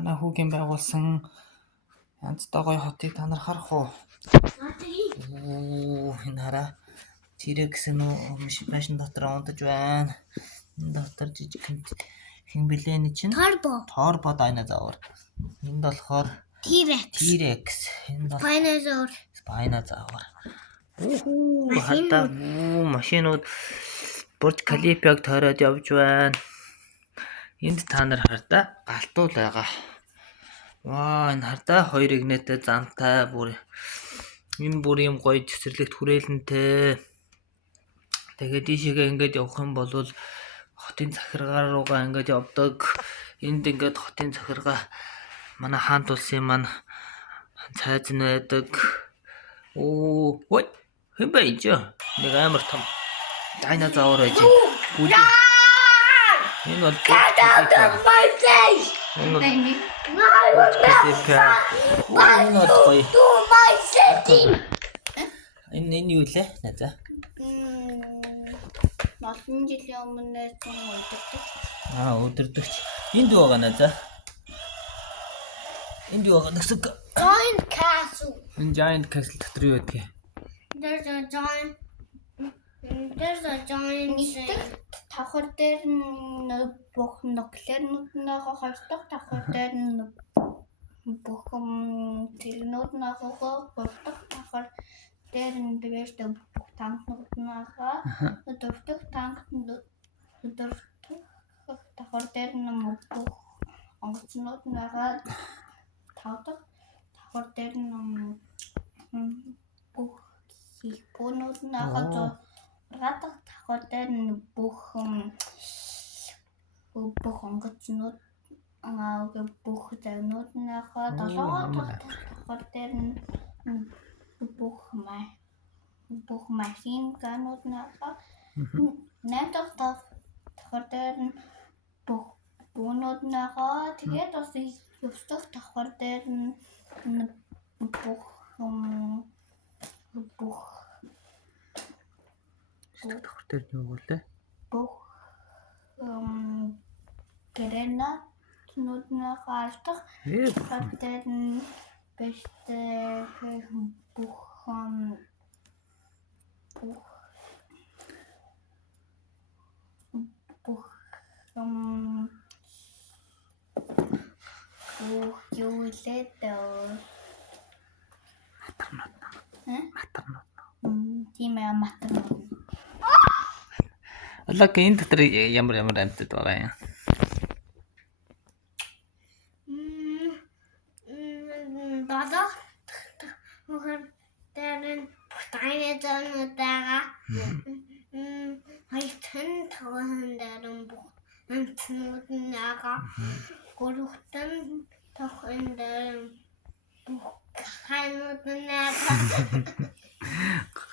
манай хүүгийн байгуулсан янзтай гоё хотыг та нар харах уу? Энэ хараа. T-Rex машин дотор унтаж байна. Энэ дотор жижиг хэн блэ энэ чинь? Торбо динозавр. Энд болохоор T-Rex. Энд Spinosaur. Машинууд Бурж Калифаг тойроод явж байна. Энд та нар хардаа галтуул байгаа. Ваа, энэ хардаа хоёр игнэтэй замтай бүр энэ бүр юм гоё цэцэрлэгт хүрээлэнтэй. Тэгээд ийшээгээ ингээд явах юм бол хотын захиргаа руугаа ингээд явдаг. Энд ингээд хотын захиргаа манай хаант улсын маань цайз нь байдаг. Ой, хэн байж? Нэг амар том динозавр байж. Энэ бол энэ юу лээ? Наза. Олон жилийн өмнөөс өдөрдөг. Өдөрдөгч. Энд юу байгаа Наза? Энд юу байгаа гэсэн? Giant castle. Энэ giant castle дотор юу байдгийг? There's a giant давхар дээр бүх нуклеарнууд нөөгөө хоёр дахь давхар дээр бүх тэрнүүд нөөгөө гурав дахь давхар дээр бивэж бүх танкнууд нөөгөө дөрөв дахь давхар дээр бүх онгоцнууд нөөгөө тав дахь давхар дээр бүх хилбүүнүүд нөөгөө радах давхар дээр бүх онгоцнууд бүх загнууд нөөгөө долоо дахь давхар дээр бүх машин ганууд нөөгөө найм дахь давхар дээр бүх бүүнүүд нөөгөө тэгээд бас ёсдох давхар дээр бүх давхар дээр юу вэ? Бүх гранатнууд нөөгөө алдах давхар дээр бэжтэй бүх юу лээ дөө Матарнууд. Тийм ээ матарнууд. Алаг энэ дотор ямар амьтад байгаа юм? Долоо дээр динозаврууд байгаа. Хоёртон таван дээр бүх амтнууд байгаа. Гуравтан таван дээр бүх ханууд байгаа.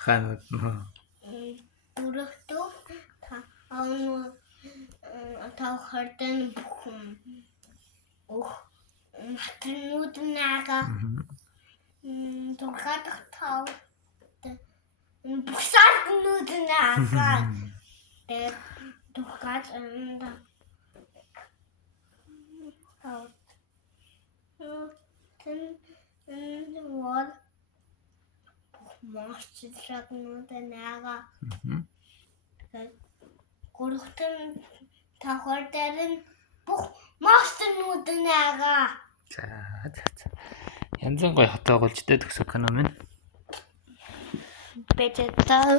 Ханууд нөө. Дөрөвтөө тавхар дээр бүх матарнууд байгаа. Дургаад тав бусаднууд байгаа. Тэгээд дургаад вот монструуд байгаа. Тэгээд гуравтан тавхар дээр бүх монструуд байгаа. За. Янзын гоё хот байгуулжтэй төгсөх кино минь. Бэжэтаа